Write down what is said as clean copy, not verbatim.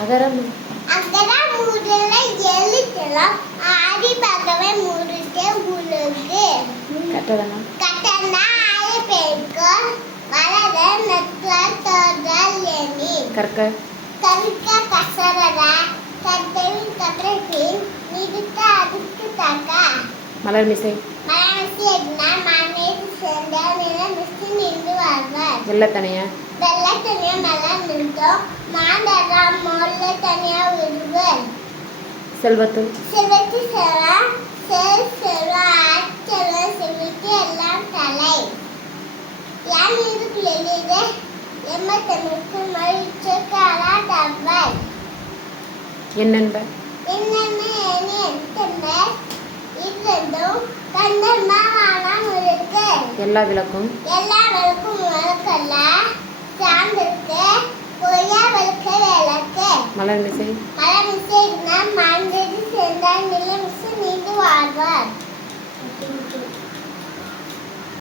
அகரம் அகரம் முதல எழுத்தெல்லாம் ஆதி பகவே முருகே உலகு. கட்டடனா கட்டணா ஆய பெருக்கோ வளர நட்பால் தோன்றல் எண்ணி. கற்க கற்க கசரரா கட்டவின் கற்றபின் நிறுத்த அதுக்கு தக்க. மலர் மிசை மனசு என்ன மனேது சேர்ந்த நில மிஸ்ஸு நின்று வாழ்வார். வெள்ளத்தனைய வெள்ளை தனியா மலர் நிறுத்தோம் மாந்தரா மொல்ல தனியா விடுவர். செல்வத்து செல்வத்து செல்வா செல்வா ஆற்றல்வா செல்வத்து எல்லாம் தலை. யான் இருக்கு எளித எம்மத்தனுக்கு மகிழ்ச்சிக்காரா தவ்வர். என்னென்ப என்னென்ன எண்ணி எத்தம்பர் இரண்டும் கந்தர்மா வானம் இருக்கு. எல்லா விளக்கும் எல்லாருக்கும் விளக்கல்ல சார்ந்திருக்கு பொய்யா விளக்க விளக்கு. மலர் மிசை மலை மிசைனா